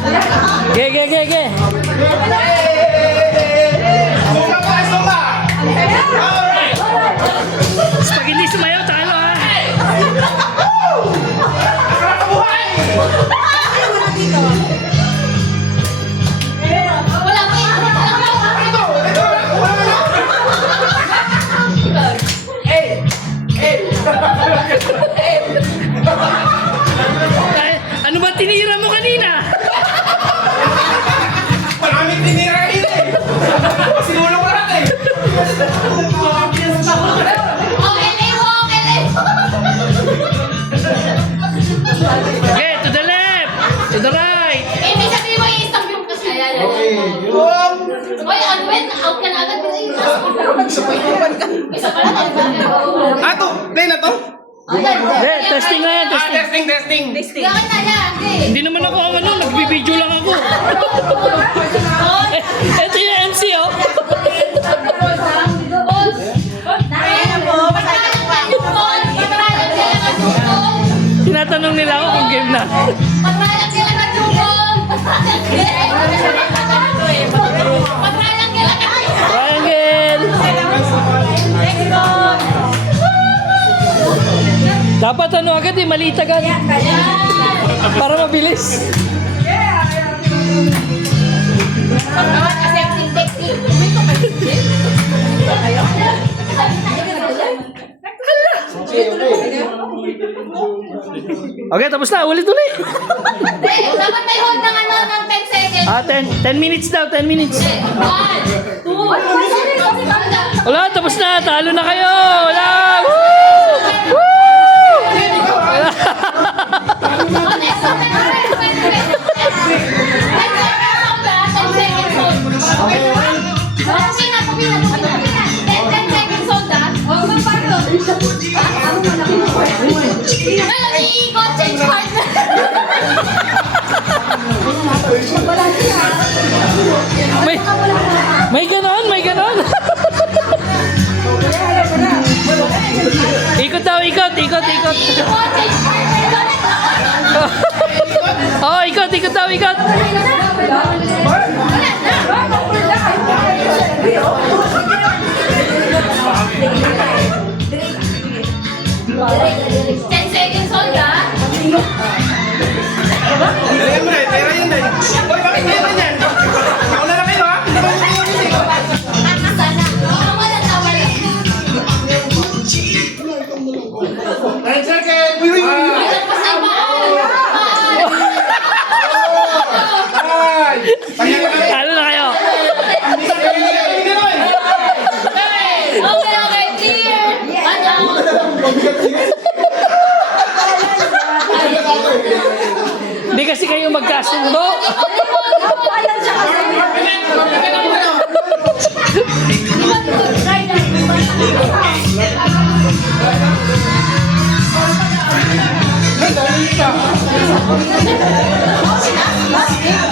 Ge. Pag hindi sumayaw, talo ha. Ano ba tinira mo kanina? Maraming tinira yun eh. Sinulong ka natin. Okay, to the left, to the right. Hindi sabi mo i-stop yung kasi. Hoy, Alwin, out ka na agad. Isa pa lang. Ato, play na to. Testing na yan, testing. Testing. Gawin na yan. Hindi naman ako ang ano, nagbibideo lang ako. Ito yung MC oh. Tinatanong nila ako kung game na. Patralang sila ka tungkol. Patralang sila ka. Triangle! Dapat ano agad eh, maliit agad. Para mabilis. Okay, tapos na. Ulit-ulit. Dapat may hold ng ano, ng 10 seconds. 10 minutes daw, 10 minutes. 1, 2, Wala, tapos na. Talo na kayo. Wala. Woo! Woo! May ganon, may ganon. Ikot daw, ikot. Oh, ikot daw, ikot. Tira mo na, tira yun eh. Hoy, bakit tira yan? Nauna na kayo ha? Hindi ba yung music? 9 seconds! Uy! Ay! Talo na kayo. Okay, clear. Hindi kasi kayo magkasundo.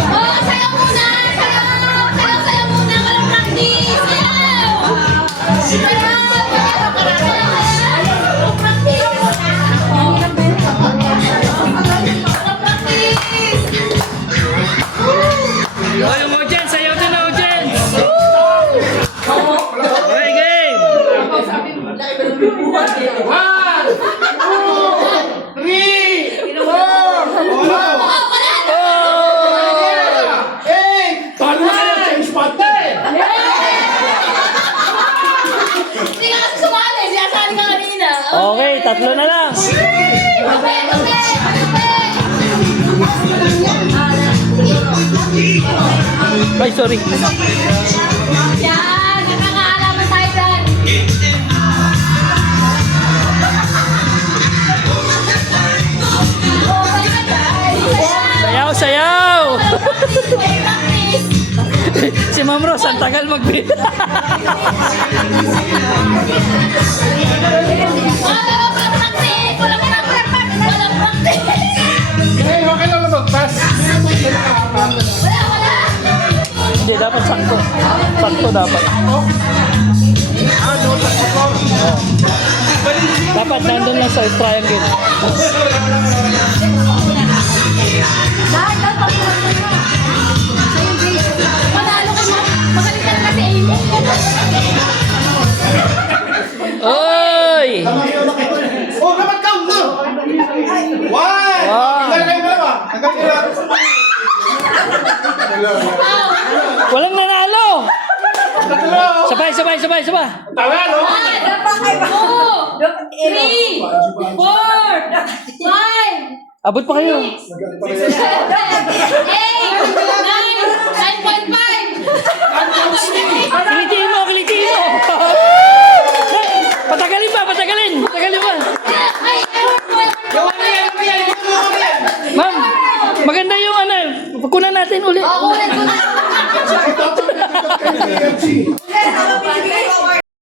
Oh, sayaw muna! Sayaw muna! Walang practice! Sayaw! O, yung audience, sayaw din na audience. Okay, game. 8! Paano na kayo? Change partner! Hindi ka kasi sumali. Sinasali ka kanina. Okay, tatlo na lang. Ay, sorry. Yan! Nakakaalaman tayo dyan. Sayaw! Si Ma'am Rose, ang tagal mag-beat. Hey, okay lang na mag-pass. Hindi, dapat sakto. Sakto dapat. Dapat nandun lang sa triangle. Manalo ka mo. Magaling ka na kasi Amy. Oy! Oh, dapat count na! One! Hanggang kayo dalawa. Hanggang kayo dalawa. Walang nanalo! Tatlo! Sabay, sabay, sabay, sabay. Tama, no? 1, 2, 3, 4, 5, Abot pa kayo. 6, 7, 8,